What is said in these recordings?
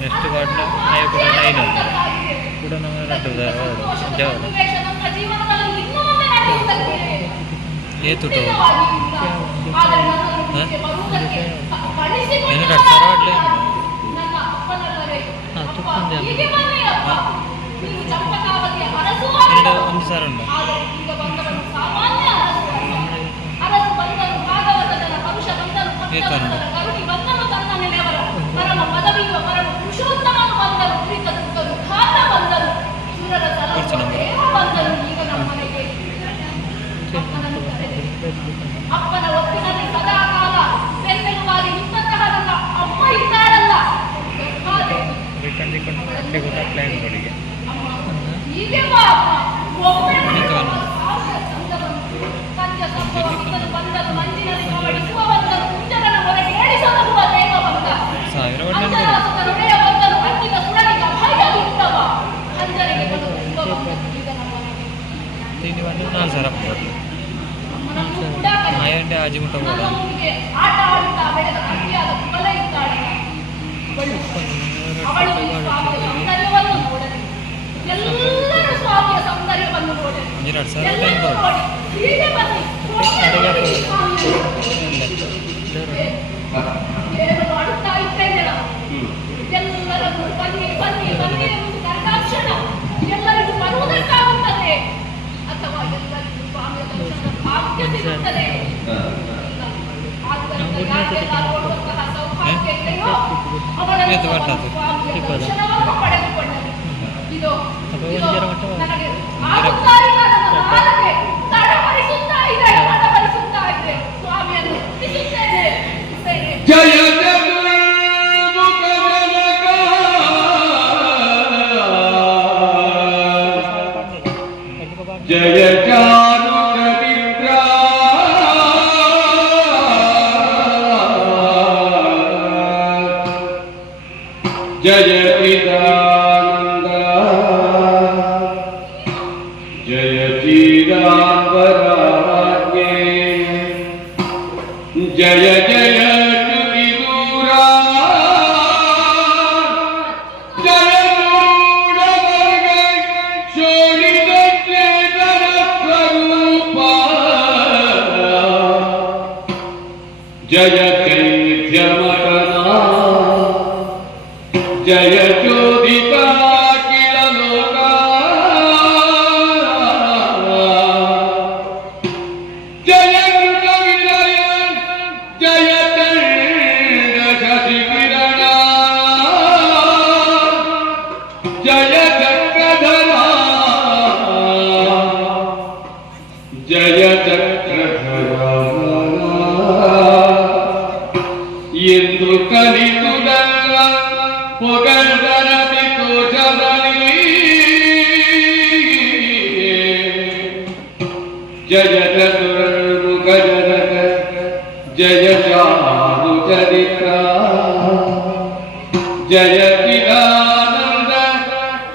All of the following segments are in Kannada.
ನೆಕ್ಸ್ಟ್ ವಾರ್ಡ್ನ ಆಯ ಕೂಡ 900 ಕೂಡ ನಮ್ಮ 2000 ये तो तो मैंने कट सारा वाटले हां तो कौन जा मेरे ಒಂದು ಸಾರ ಉಂಟು ये कौन ಅಪ್ಪನ ಒತ್ತಿನಲ್ಲಿ ಸದಾಕಾಲ ಬೆನ್ನೆಲುಬಾಗಿ ನಿಂತಹ ನನ್ನ ಅಮ್ಮ ಇದ್ದಾಳಲ್ಲ ಹೀಗೆ ಬಾ ಬಂದರು ಮಂಜಿನಲ್ಲಿ ಕಬಡಿಸುವ ಬಂದರು ಕುಂಜರನ ಹೊರಗೆ ಏಳಿಸಲು ದೇವ ಬಂದ ಹೃದಯ ಬಂದರು ಅಂತಿದ ಸುಡಲಿಗ ಭಯ ಬಿಟ್ಟವ ಅಂಜರಿಗೆ ಆಯಂಡೆ ಆಜಿ ಮುಟ್ಟ ಆಟ ಆಡುತ್ತಾ ಬೆಳೆದ ಕಟ್ಟಿಯಾದ ಕುಬಲ ಇದ್ದಾಳೆ ಅವಳು ಸೌಂದರ್ಯವನ್ನು ನೋಡಲಿ ಎಲ್ಲರೂ ಸ್ವಾಮಿಯ ಸೌಂದರ್ಯವನ್ನು ನೋಡಲಿ ಹೀಗೆ ಬನ್ನಿ ಏನು ಮಾಡುತ್ತಾ ಇದ್ದೇನೆ ಎಲ್ಲರನ್ನು ಬನ್ನಿ ಬನ್ನಿ ಬನ್ನಿ ಎಂದು ಕರ್ಕಾಕ್ಷಣ ಎಲ್ಲರಿಗೂ ಬರುವುದಕ್ಕಾಗುತ್ತದೆ ಅಥವಾ ಎಲ್ಲರಿಗೂ ಸ್ವಾಮಿಯ ದರ್ಶನ ಭಾಗ್ಯ ಸಿಗುತ್ತದೆ ಆದ್ದರಿಂದ ಯಾರಿಗೆಲ್ಲ ನೋಡುವಂತಹ ಸೌಭಾಗ್ಯ ಇದೆಯೋ ಅವರನ್ನು ಸ್ವಾಮಿಯ ದರ್ಶನವನ್ನು ಪಡೆದುಕೊಂಡರು ಇದು ನನಗೆ ಆಗುತ್ತಾ ಇಲ್ಲ ನನ್ನ ಮಾನವೇ ತಡವರಿಸುತ್ತಾ ಇದೆ ಸ್ವಾಮಿಯನ್ನು ಸ್ತುತಿಸುತ್ತೇನೆ ಜಯ जय चारु चरित्र जय चिदानंद जय चिदांबराज्ञे जय जय जय कैध्यमटना जय चोदिता किल लोका जय विजय जय दंड शशि किरण जय चक्रधरा जय ಜಯ ಚಕ್ರಧರ ಎಂದು ಕಲಿತುದಲ್ಲ ಪೊಗಳ್ದನದಿ ತೋಜದಲ್ಲಿ ಜಯ ಚತುರ್ಮುಖ ಜನಕ ಜಯ ಚಾರು ಚರಿತ್ರ ಜಯ ಚಿದಾನಂದ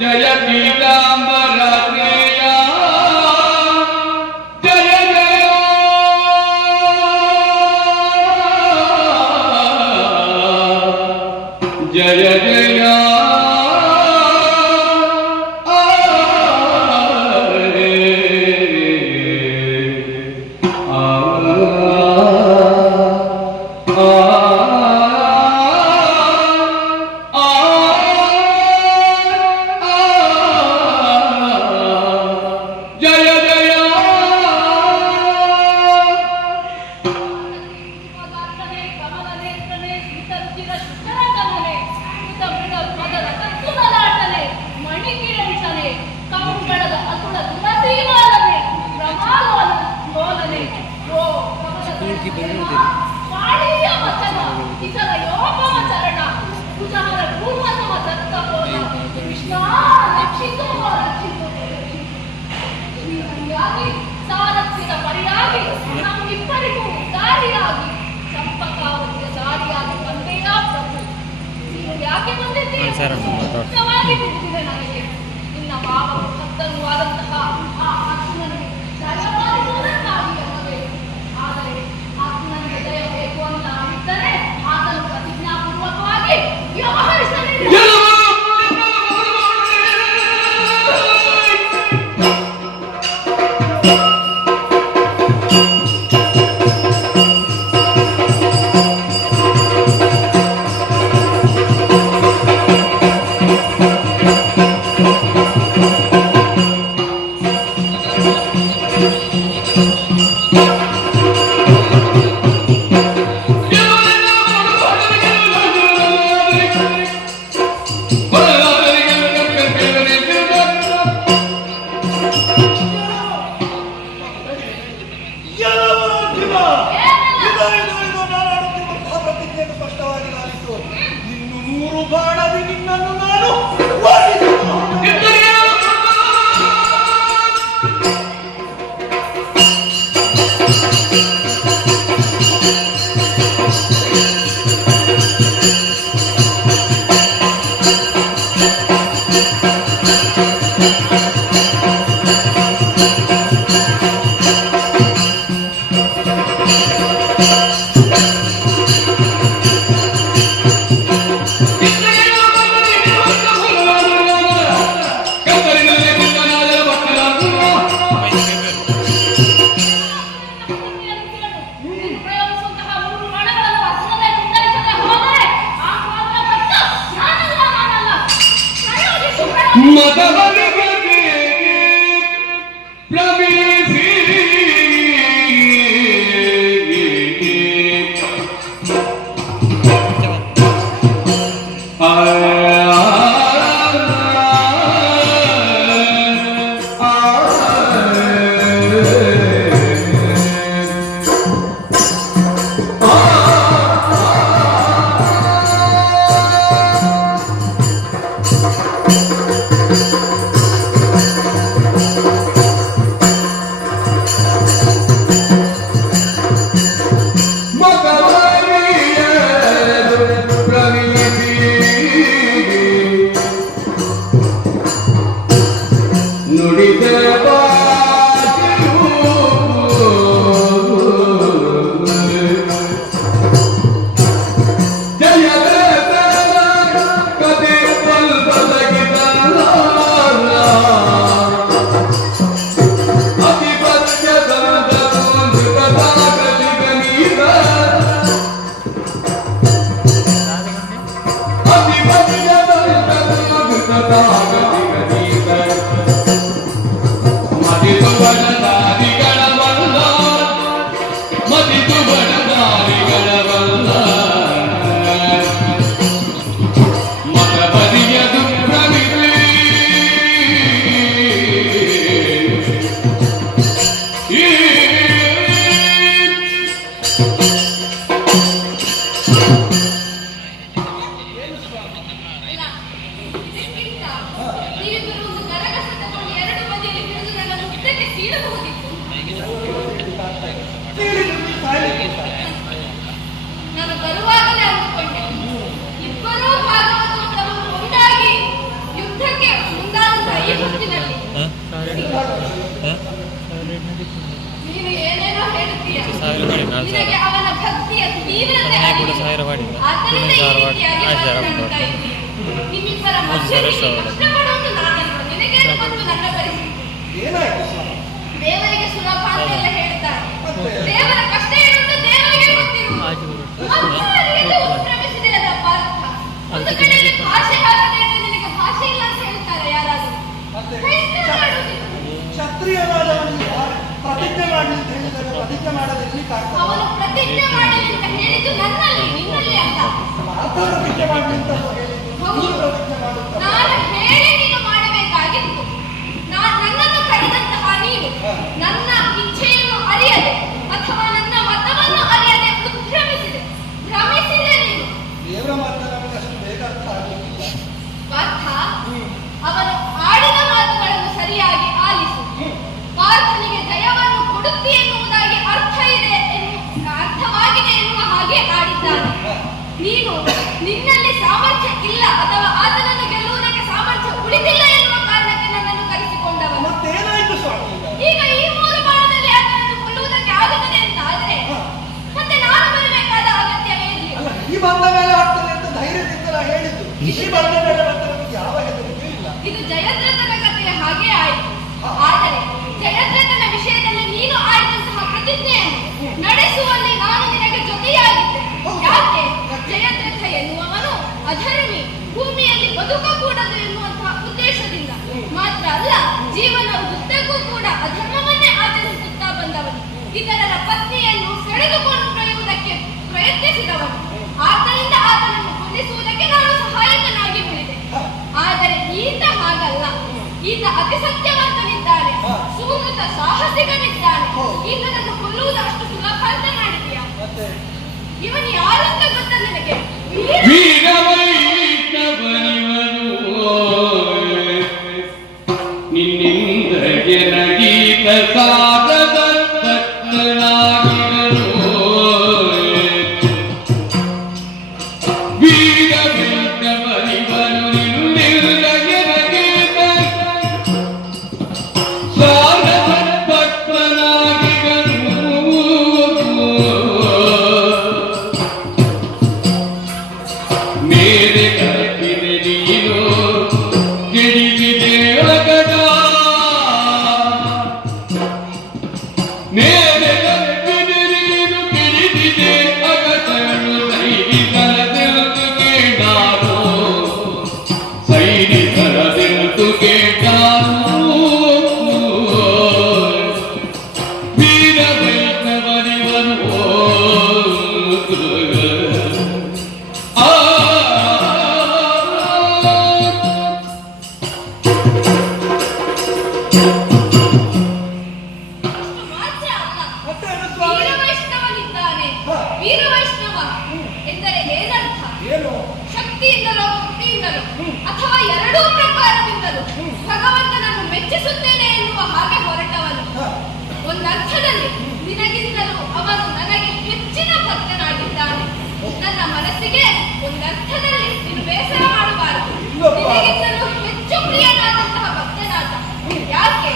ಜಯ ಪೀತಾಂಬರ जय जय ಸಾರಥ್ಯದ ಪರಿಯಾಗಿ ನಮ್ಮಿಬ್ಬರಿಗೂ ದಾರಿಯಾಗಿ ಸಂಪಕಾವತಿಯ ದಾರಿಯಾಗಿ ಬಂದೆಯ ಪ್ರಭು. ನೀನು ಯಾಕೆ ಬಂದಿದ್ದೀರಿ? ಮುಖ್ಯವಾಗಿ ತಿಳಿದಿದೆ ನನಗೆ. ನಿನ್ನ ಭಾವ ಭಕ್ತನೂ ಆದಂತಹ ಆ ಅರ್ಜುನನಿಗೆ ದಯಪಾಲಿಸುವುದಕ್ಕಾಗಿ ಅಲ್ಲವೇ? ಆದರೆ ಅರ್ಜುನನಿಗೆ ದಯ ಬೇಕು ಅಂತ ಇದ್ದರೆ ಆತನು ಪ್ರತಿಜ್ಞಾಪೂರ್ವಕವಾಗಿ ವ್ಯವಹರಿಸಲಿಲ್ಲ. ಹೇಳ್ತೀಯ? 1000 ಮಾಡಿ 4 ನಿನಗೆ ಅವನ ಭಕ್ತಿಯ ತೀವ್ರತೆ ಕೂಡ ಅರಿವಿಲ್ಲ. 1000 ಮಾಡಿ ಆದ್ದರಿಂದ ಈ ಧಾರವಾಡ ರೀತಿಯಾಗಿ ವರ್ತನೆ ಮಾಡ್ತಾ ಇದ್ದೀಯ. ನಿಮ್ಮಿಬ್ಬರ ಮಧ್ಯದಲ್ಲಿ ಕಷ್ಟಪಡುವುದು ನಾನಲ್ಲ. ನಿನಗೇನು ಗೊತ್ತು ನನ್ನ ಪರಿಸ್ಥಿತಿ? ಏನಾಯ್ತು ಸ್ವಾಮಿ? ದೇವರಿಗೆ ಸುಲಭ ಅಂತೆಲ್ಲ ಹೇಳ್ತಾರೆ. ಮತ್ತೆ? ದೇವರ ಕಷ್ಟ ಏನು ಅಂತ ದೇವರಿಗೆ ಗೊತ್ತಿರುವುದು. ಮಕ್ಕಳಿಗೆ ಉತ್ತರಿಸಿದೆಯಲ್ಲ ಪಾರ್ಥ. ಒಂದು ಕಡೆಯಲ್ಲಿ ಭಾಷೆ ಆಗದೆ ಅಂದ್ರೆ ನಿನಗೆ ಭಾಷೆ ಇಲ್ಲ ಅಂತ ಹೇಳ್ತಾರೆ ಯಾರಾದ್ರೂ. ಮತ್ತೆ? ಪ್ರಯತ್ನ ಮಾಡುವುದಿಲ್ಲ. ಕ್ಷತ್ರಿಯನಾದವನಿಗೆ ಪ್ರತಿಜ್ಞೆ ಮಾಡಿ ಅಂತ ಹೇಳಿದರೆ ಪ್ರತಿಜ್ಞೆ ಮಾಡದಿರ್ಲಿಕ್ಕೆ ಆಗ್ತದೆ. ಅವನು ಪ್ರತಿಜ್ಞೆ ಮಾಡಲಿ ಅಂತ ಹೇಳಿದ್ದು ನನ್ನಲ್ಲಿ, ನಿನ್ನಲ್ಲಿ ಅಲ್ಲ. ಪಾರ್ಥ ಪ್ರತಿಜ್ಞೆ ಮಾಡಲಿ ಅಂತ ಹೇಳಿದ್ದು ನೀನು ಪ್ರತಿಜ್ಞೆ ಮಾಡುತ್ತ. ನಾನು ಹೇಳಿ ನೀನು ಮಾಡಬೇಕಾಗಿತ್ತು. ನನ್ನನ್ನು ಕರೆದಂತಹ ನೀನು ನನ್ನ ಇಚ್ಛೆಯನ್ನು ಅರಿಯದೆ ಅಥವಾ ನನ್ನ ಮತವನ್ನು ಅರಿಯದೆ ಭ್ರಮಿಸಿದೆ ನೀನು. ದೇವರ ಮಾತು ನಮಗೆ ಅಷ್ಟು ಬೇಗ ಅರ್ಥ ಆಗಲಿಲ್ಲ. ಪಾರ್ಥ, ಅವನು ಆಡಿದ ಮಾತುಗಳನ್ನು ಸರಿಯಾಗಿ ಆಲಿಸು. ಪಾರ್ಥನಿಗೆ ಜಯವನ್ನು ಕೊಡುತ್ತಿ ಎನ್ನುವುದಾಗಿ ಅರ್ಥವಾಗಿದೆ ಎನ್ನುವ ಹಾಗೆ ಆಡಿದ್ದಾನೆ. ನೀನು ನಿನ್ನಲ್ಲಿ ಸಾಮರ್ಥ್ಯ ಇಲ್ಲ ಅಥವಾ ಆತನನ್ನು ಗೆಲ್ಲುವುದಕ್ಕೆ ಸಾಮರ್ಥ್ಯ ಉಳಿದಿಲ್ಲ ಎನ್ನುವ ಕಾರಣಕ್ಕೆ ನನ್ನನ್ನು ಕರೆಸಿಕೊಂಡವನು. ಮತ್ತೇನಾಯ್ತು ಸ್ವಾಮಿ? ಈಗ ಈ 3 ಬಾಣದಲ್ಲಿ ಆತನನ್ನು ಕೊಲ್ಲುವುದಕ್ಕೆ ಆಗುತ್ತದೆ ಅಂತ ಆದರೆ ಮತ್ತೆ ನಾನು ಬರಬೇಕಾದ ಅಗತ್ಯವೇ ಇಲ್ಲ. ಅಲ್ಲ, ಈ ಬಂದ ಮೇಲೆ ಆಗ್ತದೆ ಅಂತ ಧೈರ್ಯದಿಂದ ಹೇಳಿದ್ದು. ಈ ಬಂದ ಮೇಲೆ ಮತ್ತೆ ನಮಗೆ ಯಾವ ಹೆದರಿಕೆ ಇಲ್ಲ. ಇದು ಜಯದ್ರಥನ ಕಥೆಯ ಹಾಗೆ ಆಯಿತು. ಆದರೆ ಜಯದ್ರಥನ ವಿಷಯದಲ್ಲಿ ನೀನು ಆಡಿದಂತಹ ಪ್ರತಿಜ್ಞೆಯನ್ನು ನಡೆಸುವಲ್ಲಿ ನಾನು ನಿನಗೆ ಜೊತೆಯಾಗಿದ್ದೆ. ಯಾಕೆ? ಜಯದ್ರಥ ಎನ್ನುವವನು ಅಧರ್ಮಿ, ಭೂಮಿಯಲ್ಲಿ ಬದುಕಕೂಡದು ಎನ್ನುವಂತಹ ಉದ್ದೇಶದಿಂದ ಮಾತ್ರ ಅಲ್ಲ, ಜೀವನ ಉದ್ದಕ್ಕೂ ಕೂಡ ಅಧರ್ಮವನ್ನೇ ಆಚರಿಸುತ್ತಾ ಬಂದವನು. ಇತರರ ಪತ್ನಿಯನ್ನು ಸೆಳೆದುಕೊಂಡು ಕಳೆಯುವುದಕ್ಕೆ ಪ್ರಯತ್ನಿಸಿದವನು. ಆದ್ದರಿಂದ ಆತನನ್ನು ಕೊಲ್ಲಿಸುವುದಕ್ಕೆ ನಾನು ಸಹಾಯಕನಾಗಿ ಉಳಿದೆ. ಆದರೆ ಈತ ಹಾಗಲ್ಲ. ಈತ ಅತಿ ಸತ್ಯವಂತನಿದ್ದಾನೆ, ಸುಮೃತ ಸಾಹಸಿಗನಿದ್ದಾನೆ. ಈತನನ್ನು ಕೊಲ್ಲುವುದು ಅಷ್ಟು ಸುಲಭ ಅಂತ ಮಾಡಿದ್ಯಾ? ಮತ್ತೆ ಇವನು ಯಾರಂತ ಗೊತ್ತ ನಿನಗೆ? ನಿನ್ನಿಂದ ಗೆನಗೀತ ಸಾಗದ ತತ್ನಾಗಿರನು ವೀರವೆಂತ ಬಲಿವನು ನಿನ್ನಿಂದ ಗೆನಗೀತ ಸಾಗದ ತತ್ನಾಗಿರನು ಮೇರೆ ಕಟ್ಟಿದೆ ನೀನು ಗಿಡಿಗಿದೆ ಅಗಡ ಮೇರೆ ಕಟ್ಟಿದೆ ನೀನು ಗಿಡಿದಿದೆ ಅಗಡನು ಸೈನಿಕರದೆಂದು ಕೇಳಾರು ಸೈನಿಕರದೆಂದು ಕೇಳಾರು ವೀರ ವೈಷ್ಣವನಿವನು ಮಾತ್ರ ಅಲ್ಲ, ಮತ್ತೇನು ಸ್ವಾಮಿ? ವೀರವೈಷ್ಣವನಿದ್ದಾನೆ. ವೀರವೈಷ್ಣವ ಎಂದರೆ ಏನರ್ಥ? ಏನು? ಶಕ್ತಿಯಿಂದಲೋ ಭಕ್ತಿಯಿಂದಲೋ ಅಥವಾ ಎರಡೂ ಪ್ರಕಾರದಿಂದಲೂ ಭಗವಂತನನ್ನು ಮೆಚ್ಚಿಸುತ್ತೇನೆ ಎನ್ನುವ ಹಾಗೆ ಹೊರಟವನು. ಒಂದರ್ಥದಲ್ಲಿ ನಿನಗಿಂತಲೂ ಅವನು ನನಗೆ ಹೆಚ್ಚಿನ ಭಕ್ತನಾಗಿದ್ದಾನೆ. ನನ್ನ ಮನಸ್ಸಿಗೆ ಒಂದರ್ಥದಲ್ಲಿ ನೀನು ಬೇಸರ ಮಾಡಬಾರದು. ನಿನಗಿಂತಲೂ ಹೆಚ್ಚು ಪ್ರಿಯನಾದಂತಹ ಭಕ್ತನಾದ. ಯಾಕೆ?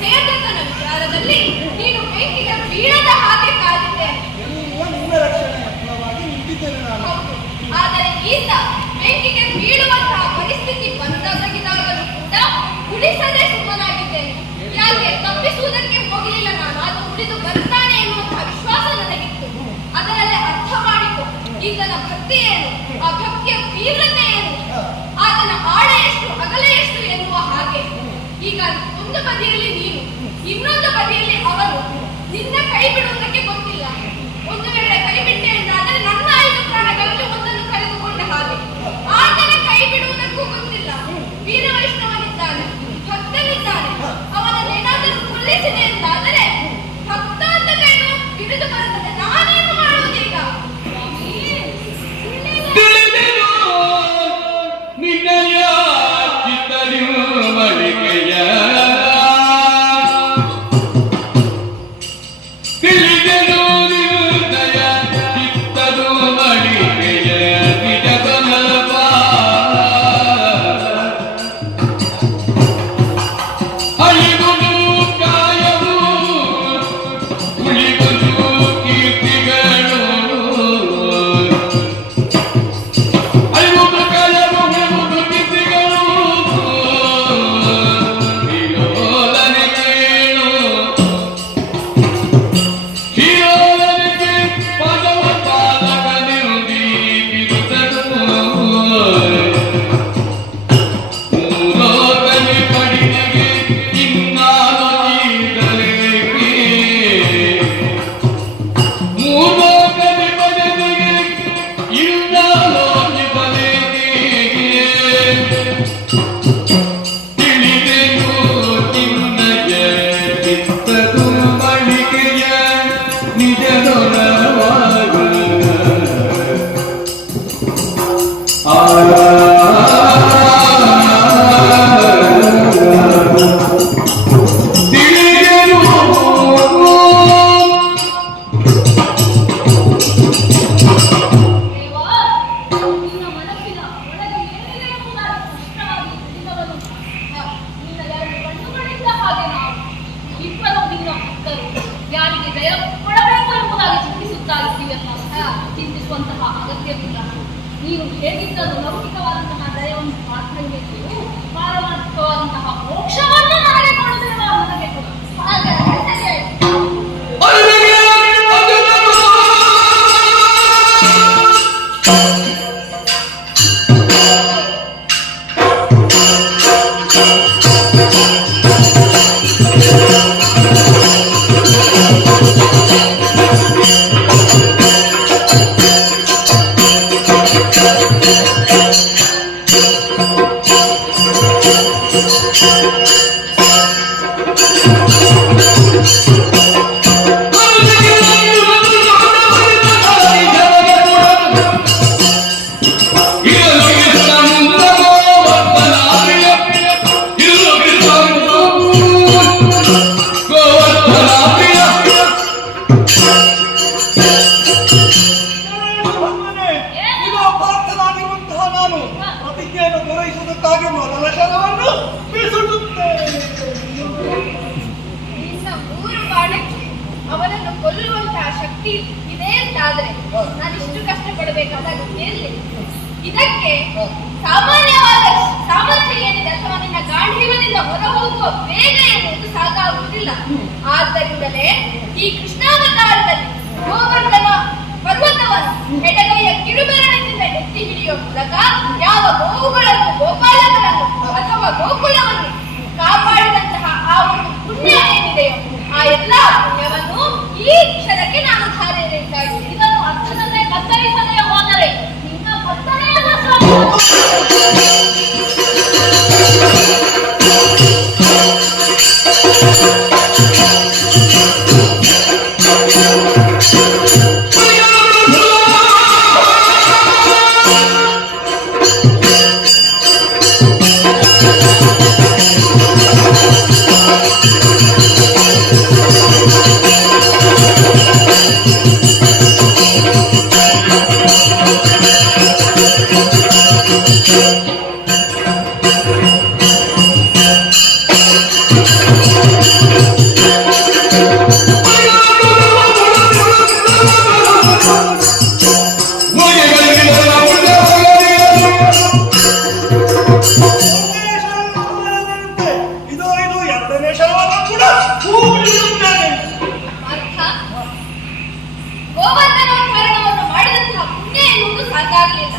ಜಯದ್ರಥನ ವಿಚಾರದಲ್ಲಿ ನೀನು ಬೆಂಕಿಗೆ ಬೀಳದ ಹಾಗೆ ಕಾದಿದ್ದೇನೆ. ನಿನ್ನ ರಕ್ಷಣೆ ಫಲವಾಗಿ ನಿಂತಿದ್ದೇನೆ ನಾನು. ಹೌದು. ಆದರೆ ಈತ ಬೆಂಕಿಗೆ ಬೀಳುವಂತಹ ಪರಿಸ್ಥಿತಿ ಬಂದಾಗಲೂ ಕೂಡ ಉಳಿಸದೆ ಸುಮ್ಮನಾಗಿದ್ದೇನೆ. ಯಾಕೆ? ತಪ್ಪಿಸುವುದಕ್ಕೆ ಹೋಗಲಿಲ್ಲ ನಾನು. ಆತ ಉಳಿದು ಬರ್ತಾನೆ ಎನ್ನುವಂತಹ ವಿಶ್ವಾಸ ನನಗಿತ್ತು. ಅದರಲ್ಲೇ ಅರ್ಥ ಮಾಡಿಕೊ ಈತನ ಭಕ್ತಿ ಏನು, ಆ ಭಕ್ತಿಯ ತೀವ್ರತೆ ಏನು, ಆತನ ಆಳ ಎಷ್ಟು ಅಗಲ ಎಷ್ಟು ಎನ್ನುವ ಹಾಗೆ. ಈಗ ಒಂದು ಬದಿಯಲ್ಲಿ ನೀನು, ಇನ್ನೊಂದು ಬದಿಯಲ್ಲಿ ಅವನು. ನಿನ್ನ ಕೈ ಬಿಡುವುದಕ್ಕೆ ಗೊತ್ತಿಲ್ಲ. ಒಂದು ವೇಳೆ ಕೈ ಬಿಟ್ಟೆ ಎಂದಾದರೆ ನನ್ನ 5 ಪ್ರಾಣಗಳಲ್ಲಿ ಒಂದನ್ನು ಕಳೆದುಕೊಂಡ ಹಾಗೆ. ಆತನ ಕೈ ಬಿಡುವುದಕ್ಕೂ ಗೊತ್ತಿಲ್ಲ. ವೀರವೈಷ್ಣವನಿದ್ದಾನೆ, ಭಕ್ತನಿದ್ದಾನೆ. ಅವನನ್ನೇನಾದರೂ ಕೊಲ್ಲಿಸಿದೆ ಎಂದಾದರೆ ಭಕ್ತ ಅಂತ ಕೈನು ಹಿಡಿದು ಬರುತ್ತದೆ. ನಾನೇನು ಮಾಡುವುದೀಗ? ತಿಳಿದೆನು ನಿನ್ನಯ ಚಿತ್ತರಿಯು ಮಳಿಗೆಯ ಅವರಿಗೆ ಜಯ ಕೊಡಬೇಕು ಎಂಬುದಾಗಿ ಚಿಂತಿಸುತ್ತಾ ಇದ್ದೀವಲ್ಲ, ಚಿಂತಿಸುವಂತಹ ಅಗತ್ಯವಿಲ್ಲ. ನೀವು ಹೇಗಿದ್ದರೂ ಲೌಕಿಕವಾದಂತಹ ದಯವನ್ನು ಪ್ರಾರ್ಥನೆಯಲ್ಲಿಯೂ ಪಾರಮಾರ್ಥಿಕವಾದಂತಹ ಮೋಕ್ಷವನ್ನು ನನಗೆ ಕೊಡುತ್ತೇವೆ ಅನ್ನೋದಕ್ಕೆ ಕೊಡು. ಹಾಗಾದ್ರೆ ಸರಿಯಾಯ್ತು. ಈಗ ಅಪಾರ್ಥನಾಗಿರುವಂತಹ ನಾನು ಪ್ರತಿಜ್ಞೆಯನ್ನು ಪೂರೈಸುವುದಕ್ಕಾಗಿ ಮೊದಲ ಶರವನ್ನು ಬಿಸುಡುತ್ತೇನೆ. ನಿನ್ನ 3 ಬಾಣಕ್ಕೆ ಅವನನ್ನು ಕೊಲ್ಲುವಂತಹ ಶಕ್ತಿ ಇದೆ ಅಂತಾದ್ರೆ ನಾನಿಷ್ಟು ಕಷ್ಟಪಡಬೇಕಾದ ಅಗತ್ಯ ಇದಕ್ಕೆ ಸಾಮಾನ್ಯವಾದ ಸಾಮರ್ಥ್ಯ ಏನಿದೆ ಅಥವಾ ನಿನ್ನ ಗಾಂಧೀವದಿಂದ ಹೊರಹೋಗುವ ವೇಗ ಎನ್ನುವುದು ಸಾಕಾಗುವುದಿಲ್ಲ. ಆದ್ದರಿಂದಲೇ ಈ ಕೃಷ್ಣಾವತಾರದಲ್ಲಿ ಗೋವರ್ಧನ ಪರ್ವತವನ್ನು ಎಡಗೈಯ ಕಿರುಬೆರಳಿನಿಂದ ಎತ್ತಿ ಹಿಡಿಯುವ ಮೂಲಕ ಯಾವ ಗೋವುಗಳನ್ನು ಗೋಪಾಲಕರನ್ನು ಅಥವಾ ಗೋಕುಲವನ್ನು ಕಾಪಾಡಿದಂತಹ ಆ ಒಂದು ಪುಣ್ಯ ಏನಿದೆಯೋ ಆ ಎಲ್ಲಾ ಪುಣ್ಯವನ್ನು ಈ ಕ್ಷಣಕ್ಕೆ ನಾನು ಧಾರೆಯಾಗಿದ್ದೇನೆ. ಇದನ್ನು ಅರ್ಥದಲ್ಲೇ ಕತ್ತರಿಸದೇ ಹೋದರೆ ನಿನ್ನ ಭಕ್ತನೆಯಲ್ಲ ಇದು ಎರಡನೇ ಶರವನ್ನು ಕೂಡ ಹೂಬಿಡುತ್ತೇನೆ. ಅರ್ಥ ಗೋವರ್ಧನೋದ್ಧಾರಣವನ್ನು ಮಾಡಿದಂತಹ ಪುಣ್ಯ ಎನ್ನುವುದು ಸಾಕಾಗಲಿಲ್ಲ.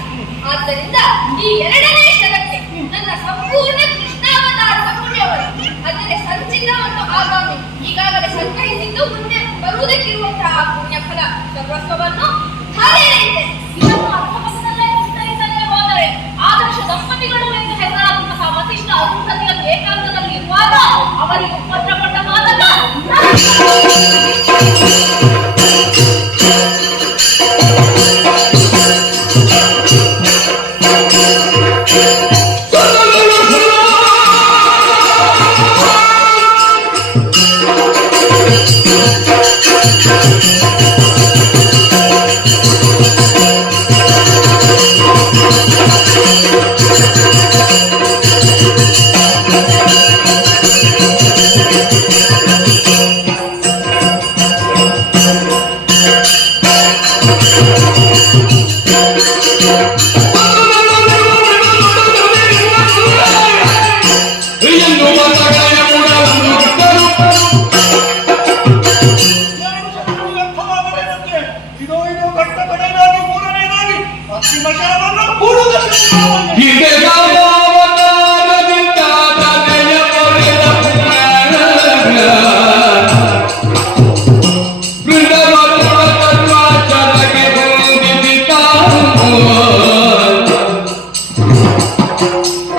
ಆದ್ದರಿಂದ ಈ 2ನೇ ಶರಕ್ಕೆ ನನ್ನ ಸಂಪೂರ್ಣ ಕೃಷ್ಣಾವತಾರದ ಪುಣ್ಯವನ್ನು ಅಂದರೆ ಸಂಚಿತ ಮತ್ತು ಆಗಾಮಿ ಈಗಾಗಲೇ ಸಂಗ್ರಹಿಸಿದ್ದು ಮುಂದೆ ಬರುವುದಕ್ಕಿರುವಂತಹ ಪುಣ್ಯ ಫಲ ಸರ್ವಸ್ವವನ್ನು ಧಾರೆಯಾಗಿದೆ. ಇದನ್ನು ಅರ್ಥಪಥದಲ್ಲೇ ವಿಸ್ತರಿಸದೇ ಹೋದರೆ ಆದರ್ಶ ದಂಪತಿಗಳು ಎಂದು ಹೆಸರಾದಂತಹ ವಸಿಷ್ಠ ಅರುಂಧತಿಯನ್ನು ಏಕಾಂತದಲ್ಲಿ ಇರುವಾಗ ಅವರಿಗೆ ಉಪದ್ರಪಟ್ಟ ಮಾತನ್ನ ಇದು ಕಟ್ಟ ಕಡೆಯಾಗಿ ಮೂರನೇದಾಗಿ ಅಂತಿಮ ಶರವನ್ನು ಹೂಡುವುದಕ್ಕೆ ಹಿಂದೆ ಅವತಾರದಿಂದ ತಲೆಯ ಪಡೆದ ಬೃಂದವನ ತತ್ವಾಚರಕ್ಕೆ ಹೊಂದಿಸಿತಾನು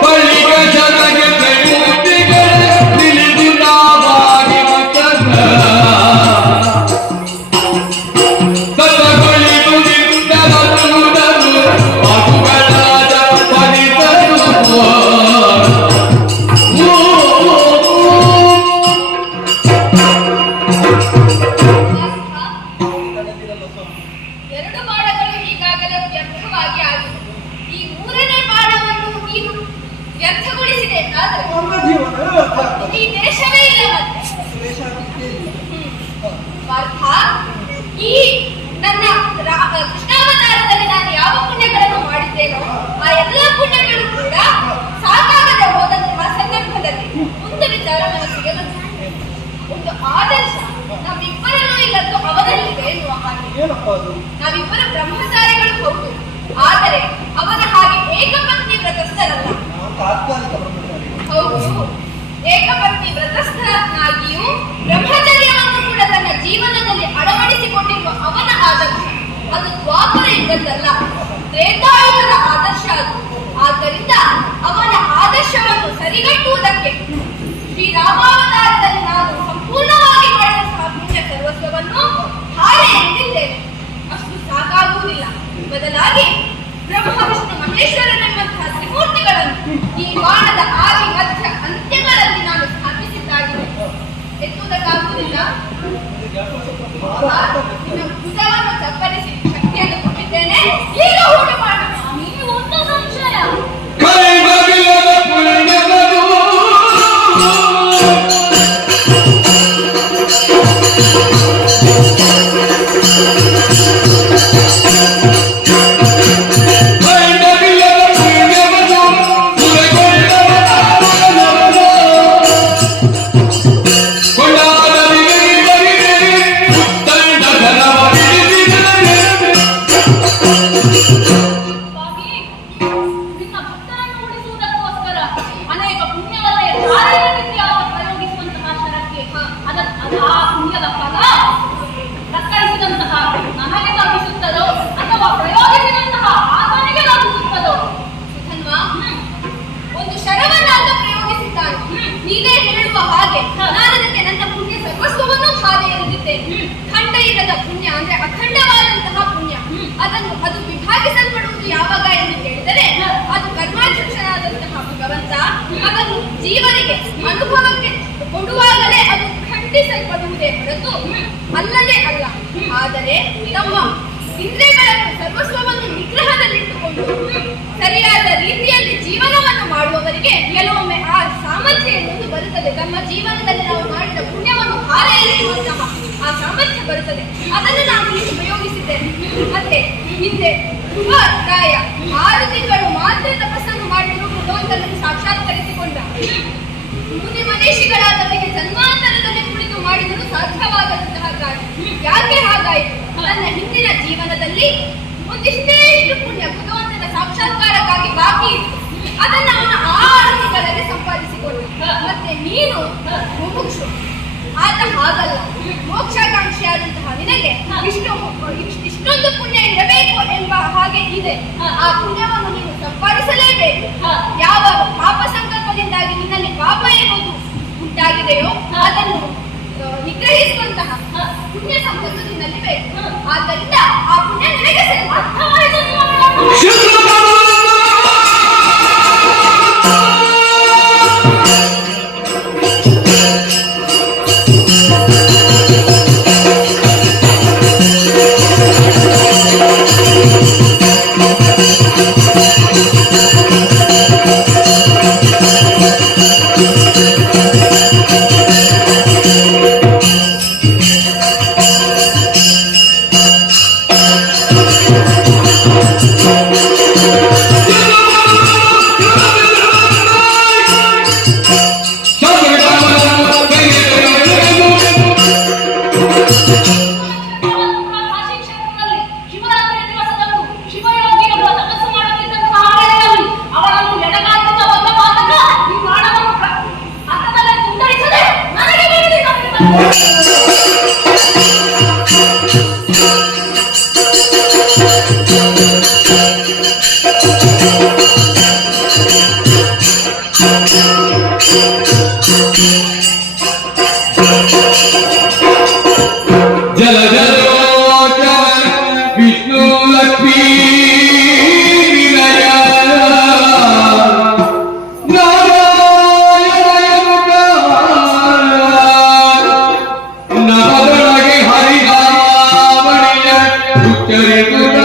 ಬಳಿಕ ಜನಗೆ ಪ್ರಯುಕ್ತಿಗೆ ತಿಳಿದಿದ್ದಾವಾಗಿ ಮತದ ಸತಗೊಳಿದು ನಿಂತವನು ಮಗುಗಳಾದ ಪರಿಸರು ಈ ನನ್ನ ಕೃಷ್ಣಾವತಾರದಲ್ಲಿ ನಾನು ಯಾವ ಪುಣ್ಯಗಳನ್ನು ಮಾಡಿದ್ದೇನೋ ಆ ಎಲ್ಲ ಪುಣ್ಯಗಳು ಕೂಡ ಸಾಕಾಗದೆ ಹೋದಂತಹ ಸಂದರ್ಭದಲ್ಲಿ ಒಂದು ವಿಚಾರ ಮನಸ್ಸಿಗೆ ಬಂದಿದೆ. ಒಂದು ಆದರ್ಶ ನಮ್ಮಿಬ್ಬರಲ್ಲೂ ಇಲ್ಲದ್ದು ಅವನಲ್ಲಿದೆ ಎನ್ನುವ ಹಾಗೆ. ಏನಪ್ಪ ಅದು? ನಾವಿಬ್ಬರು ಬ್ರಹ್ಮಚಾರಿಗಳು ಹೌದು, ಆದರೆ ಅವನ ಹಾಗೆ ಏಕಪತ್ನಿ ವ್ರತಸ್ಥರಲ್ಲ. ನಾವು ತಾತ್ಕಾಲಿಕ ಬ್ರಹ್ಮಚಾರಿ. ಹೌದು, ಏಕಪತ್ನಿ ವ್ರತಸ್ಥನಾಗಿಯೂ ಬ್ರಹ್ಮಚರ್ಯವನ್ನು ಕೂಡ ತನ್ನ ಜೀವನದಲ್ಲಿ ಅಳವಡಿಸಿಕೊಂಡಿರುವ ಅವನ ಆದರ್ಶ ಅದು ದ್ವಾಪರ ಯುಗದ್ದಲ್ಲ, ತ್ರೇತಾಯುಗದ ಆದರ್ಶ ಅದು. ಆದ್ದರಿಂದ ಅವನ ಆದರ್ಶವನ್ನು ಸರಿಗಟ್ಟುವುದಕ್ಕೆ ಶ್ರೀರಾಮಾವತಾರದಲ್ಲಿ ನಾನು ಸಂಪೂರ್ಣವಾಗಿ ಮಾಡಿದಂತಹ ಪುಣ್ಯ ಸರ್ವಸ್ವವನ್ನು ಹಾರೆ ಎಂದಿದ್ದೇನೆ. ಅಷ್ಟು ಸಾಕಾಗುವುದಿಲ್ಲ, ಬದಲಾಗಿ ಬ್ರಹ್ಮ ವಿಷ್ಣು ಮಹೇಶ್ವರನೆಂಬಂತಹ ತ್ರಿಮೂರ್ತಿಗಳನ್ನು ಈ ಬಾಣದ ಆದಿ ಮಧ್ಯ ಅಂತ್ಯಗಳಲ್ಲಿ ನಾನು ಸ್ಥಾಪಿಸಿದ್ದಾಗಿದೆ. ಎತ್ತುವುದಕ್ಕಾಗುವುದಿಲ್ಲ. ನಿನ್ನ ಭುಜವನ್ನು ಚಪ್ಪರಿಸಿ ಶಕ್ತಿಯನ್ನು ಕೊಟ್ಟಿದ್ದೇನೆ, ಈಗ ಹೂಡು ಮಾಡು. ನೀವು ಒಂದು ಸಂಶಯ. ಕೈಮಗಿಲದ ಪುಣ್ಯವನ್ನು ಸ್ವಾಮಿ, ನಿನ್ನ ಭಕ್ತರನ್ನು ಉಳಿಸುವುದಕ್ಕೋಸ್ಕರ ಅನೇಕ ಪುಣ್ಯವನ್ನೇ ಧಾರೆಯ ರೀತಿಯಾಗಿ ಪ್ರಯೋಗಿಸುವಂತಹ ಶರಕ್ಕೆ ಆ ಪುಣ್ಯದ ಫಲ ಪ್ರಕಟಿಸಿದಂತಹ ನಮಗೆ ಲಭಿಸುತ್ತದೋ ಅಥವಾ ಪ್ರಯೋಗಿಸಿದಂತಹ ಆತನಿಗೆ ಲಭಿಸುತ್ತದೋ? ಸುಧನ್ವಾ, ಒಂದು ಶರವನ್ನಾಗ ಪ್ರಯೋಗಿಸಿದ್ದಾನೆ. ನೀನೇ ಹೇಳುವ ಹಾಗೆ ನಾನದಕ್ಕೆ ನನ್ನ ಪುಣ್ಯ ಸರ್ವಸ್ವವನ್ನು ಧಾರೆ ಎರೆದಿದ್ದೇನೆ. ಖಂಡ ಇಲ್ಲದ ಪುಣ್ಯ ಅಂದ್ರೆ ಅಖಂಡವಾದಂತಹ ಪುಣ್ಯ, ಅದು ವಿಭಾಗಿಸಲ್ಪಡುವುದು ಯಾವಾಗ ಎಂದು ಕೇಳಿದರೆ ಅದು ಕರ್ಮಾಧ್ಯಕ್ಷನಾದಂತಹ ಭಗವಂತ ಅದನ್ನು ಜೀವನಿಗೆ ಅನುಭವಕ್ಕೆ ಕೊಡುವಾಗಲೇ ಅದು ಖಂಡಿಸಲ್ಪಡುವುದೇ ಹೊರತು ಅಲ್ಲದೆ ಅಲ್ಲ. ಆದರೆ ನಮ್ಮ ಇಂದ್ರಿಯಗಳನ್ನು ಸರ್ವಸ್ವವನ್ನು ನಿಗ್ರಹದಲ್ಲಿಟ್ಟುಕೊಂಡು ಸರಿಯಾದ ರೀತಿಯಲ್ಲಿ ಜೀವನವನ್ನು ಮಾಡುವವರಿಗೆ ಕೆಲವೊಮ್ಮೆ ಆ ಸಾಮರ್ಥ್ಯ ಎನ್ನುವುದು ಬರುತ್ತದೆ. ನಮ್ಮ ಜೀವನದಲ್ಲಿ ನಾವು ಮಾಡಿದ ಪುಣ್ಯವನ್ನು ಹಾರೆ ಎಳೆಯುವಂತಹ ಆ ಸಾಮರ್ಥ್ಯ ಬರುತ್ತದೆ. ಅದನ್ನು ನಾನು ಇಲ್ಲಿ ಉಪಯೋಗಿಸಿದ್ದೇನೆ. ಮತ್ತೆ ಹಿಂದೆ ಧ್ರುವರಾಯ 6 ತಿಂಗಳು ಮಾತ್ರ ತಪಸ್ಸನ್ನು ಮಾಡಿದ್ರು ಭಗವಂತನನ್ನು ಸಾಕ್ಷಾತ್ಕರಿಸಿಕೊಂಡ. ಮುನಿ ಮನೀಷಿಗಳಾದವರಿಗೆ ಜನ್ಮಾಂತರದಲ್ಲಿ ಕುಳಿತು ಮಾಡಿದರೂ ಸಾಧ್ಯವಾಗದಂತಹ ಕಾರ್ಯ. ಯಾಕೆ ಹಾಗಾಯಿತು? ನನ್ನ ಹಿಂದಿನ ಜೀವನದಲ್ಲಿ ಒಂದಿಷ್ಟೇ ಇಷ್ಟು ಪುಣ್ಯ ಭಗವಂತನ ಸಾಕ್ಷಾತ್ಕಾರಕ್ಕಾಗಿ ಬಾಕಿ ಇತ್ತು. ಅದನ್ನು ಅವನ 6 ತಿಂಗಳಲ್ಲಿ ಸಂಪಾದಿಸಿಕೊಂಡ. ಮತ್ತೆ ನೀನು ಮುಮುಕ್ಷು, ಆತ ಹಾಗಲ್ಲ. ಮೋಕ್ಷಾಕಾಂಕ್ಷಿಯಾದಂತಹ ನಿನಗೆ ಇಷ್ಟೊಂದು ಪುಣ್ಯ ಇರಬೇಕು ಎಂಬ ಹಾಗೆ ಇದೆ. ಆ ಪುಣ್ಯವನ್ನು ನೀನು ಸಂಪಾದಿಸಲೇಬೇಕು. ಯಾವ ಪಾಪ ಸಂಕಲ್ಪದಿಂದಾಗಿ ನಿನ್ನಲ್ಲಿ ಪಾಪ ಎನ್ನುವುದು ಉಂಟಾಗಿದೆಯೋ ಅದನ್ನು ನಿಗ್ರಹಿಸುವಂತಹ ಪುಣ್ಯ ಸಂಪತ್ತು ನಿನ್ನಲ್ಲಿ ಬೇಕು. ಆದ್ದರಿಂದ ಆ ಪುಣ್ಯ ನಿನಗೆ ಅರ್ಥವಾಯಿತು. ಕಾಶಿ ಕ್ಷೇತ್ರದಲ್ಲಿ ಶಿವರಾತ್ರಿಯ ದಿವಸದಂದು ಶಿವಯೋಗಿಗಳು ತಪಸ್ಸು ಮಾಡುತ್ತಿದ್ದಂತಹ ವೇಳೆಯಲ್ಲಿ ಅವರನ್ನು ಎಡಗಾಲಿನಿಂದ ಒದ್ದ ಪಾತಕ ಈ ಬಾಣವನ್ನು ಅರ್ಥದಲ್ಲೇ ತುಂಡರಿಸದೆ ನನಗೆ ಬಿಡಲಿ. ಜಲ ಜಲೋಚನ ವಿಷ್ಣು ಲಕ್ಷ್ಮೀ ವಿನಯ ನವದೊಳಗೆ ಹರಿದಾವಣಿಯ ಉಚ್ಚರಿಸುತ್ತ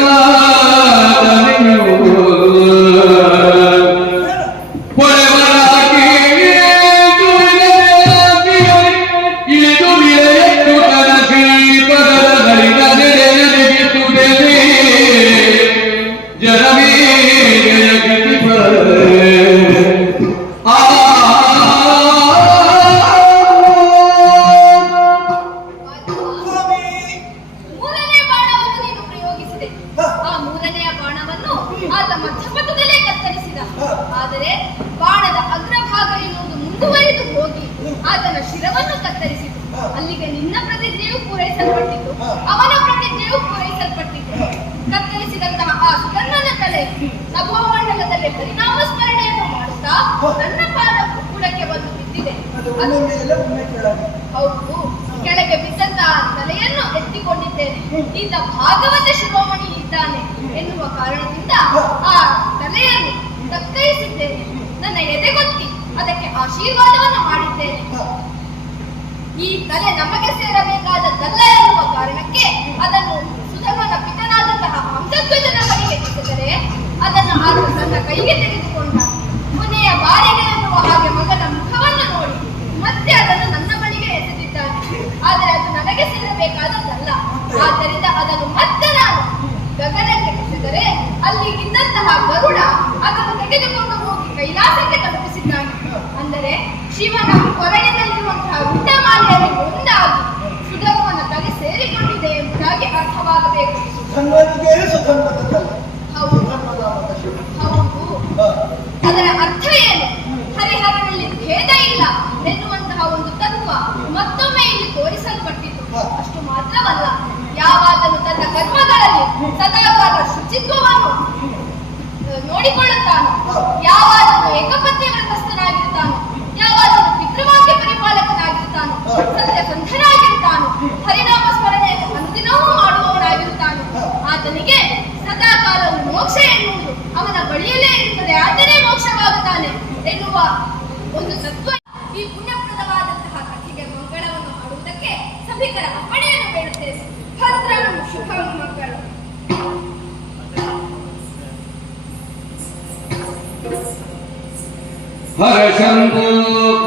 ಇಳಿದು ವಿಳೆಯಟ್ಟು ಕನಸಿ ಪದದ ಈತ ಭಾಗವತ ಶಿರೋಮಣಿ ಇದ್ದಾನೆ ಎನ್ನುವ ಕಾರಣದಿಂದ ಆ ತಲೆಯನ್ನು ತಕ್ಕೈಸಿದ್ದೇನೆ. ನನ್ನ ಎದೆಗೊತ್ತಿ ಅದಕ್ಕೆ ಆಶೀರ್ವಾದವನ್ನು ಮಾಡಿದ್ದೇನೆ. ಈ ತಲೆ ನಮಗೆ ಸೇರಬೇಕಾದದ್ದಲ್ಲ ಎನ್ನುವ ಕಾರಣಕ್ಕೆ ಅದನ್ನು ಸುಧರ್ಮನ ಪಿತನಾದಂತಹ ಹಂಸಧ್ವಜನ ಬಳಿಗೆ ಎತ್ತಿದರೆ ಅದನ್ನು ಆತ ತನ್ನ ಕೈಗೆ ತೆಗೆದುಕೊಂಡ. ಕೊನೆಯ ಬಾರಿಗೆ ಎನ್ನುವ ಹಾಗೆ ಮಗನ ಮುಖವನ್ನು ನೋಡಿ ಮತ್ತೆ ಅದನ್ನು ನನ್ನ ಬಳಿಗೆ ಎಸೆದಿದ್ದಾನೆ. ಆದರೆ ಅದು ನನಗೆ ಸೇರಬೇಕಾದದ್ದಲ್ಲ. ಆದ್ದರಿಂದ ಅದನ್ನು ಮತ್ತೆ ನಾನು ಗಗನಕ್ಕೆ ಎಸೆದರೆ ಅಲ್ಲಿ ಇದ್ದಂತಹ ಗರುಡ ಅದನ್ನು ತೆಗೆದುಕೊಂಡು ಹೋಗಿ ಕೈಲಾಸಕ್ಕೆ ತಲುಪಿಸಿದ್ದಾನೆ. ಅಂದರೆ ಶಿವನ ಕೊರಳಿನಲ್ಲಿರುವಂತಹ ರುಂಡಮಾಲೆಯಲ್ಲಿ ಒಂದಾಗಿ ಸುಧರ್ಮನ ತಲೆ ಸೇರಿಕೊಂಡಿದೆ ಎಂಬುದಾಗಿ ಅರ್ಥವಾಗಬೇಕು. ಸುಧನ್ವನಿಗೆ ಸುಧನ್ವನದ್ದಲ್ಲ. ಹೌದು ಸುಧನ್ವನಾಮಕ ಶಿವ. ಹೌದು. ಅದರ ಅರ್ಥ ಏನು? ಹರಿಹರನಲ್ಲಿ ಭೇದ ಇಲ್ಲ ಎನ್ನುವಂತಹ ಒಂದು ತತ್ವ ಮತ್ತೊಮ್ಮೆ ಇಲ್ಲಿ ತೋರಿಸಲ್ಪಟ್ಟಿತು. ಅಷ್ಟು ಮಾತ್ರವಲ್ಲ, ಯಾವಾಗಲೂ ತನ್ನ ಕರ್ಮಗಳಲ್ಲಿ ಸದಾಕಾಲ ಶುಚಿತ್ವವನ್ನು ನೋಡಿಕೊಳ್ಳುತ್ತಾನೋ, ಯಾವಾಗಲೂ ಏಕಪತ್ನಿ ವ್ರತಸ್ಥನಾಗಿರ್ತಾನೋ, ಯಾವಾಗಲೂ ಪಿತೃವಾಕ್ಯ ಪರಿಪಾಲಕನಾಗಿರ್ತಾನೋ, ಸತ್ಯಸಂಧನಾಗಿರ್ತಾನೋ, ಹರಿನಾಮ ಸ್ಮರಣೆಯನ್ನು ಅನುದಿನವೂ ಮಾಡುವವನಾಗಿರ್ತಾನೋ ಆತನಿಗೆ ಸದಾಕಾಲವು ಮೋಕ್ಷ ಎನ್ನುವುದು ಅವನ ಬಳಿಯಲ್ಲೇ ಇರುತ್ತದೆ. ಆತನೇ ಮೋಕ್ಷವಾಗುತ್ತಾನೆ ಎನ್ನುವ ಒಂದು ತತ್ವ ಈ ಪುಣ್ಯಪ್ರದವಾದಂತಹ ಕಥೆಗೆ ಮಂಗಳವನ್ನು ಮಾಡುವುದಕ್ಕೆ ಸಭಿಕರ ಅಪ್ಪಣೆಯನ್ನು ಬೇಡುತ್ತೇವೆ. ಭದ್ರಂ ಶುಭಂ ಮಕ್ಕಳು. ಹರಶಂಭೋ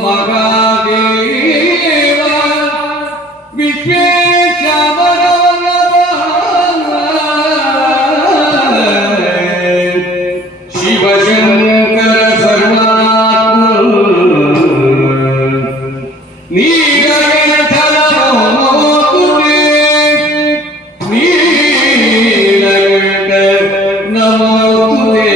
ಮಹಾದೇವ ವಿಶ್ವೇಶ್ವರ ಶಿವಶಂಕರ ಸರ್ವಾತ್ಮ ನೀಲಕಂಠನ ನಮೋಸ್ತುತೇ ನೀಲಕಂಠ ನಮೋಸ್ತುತೇ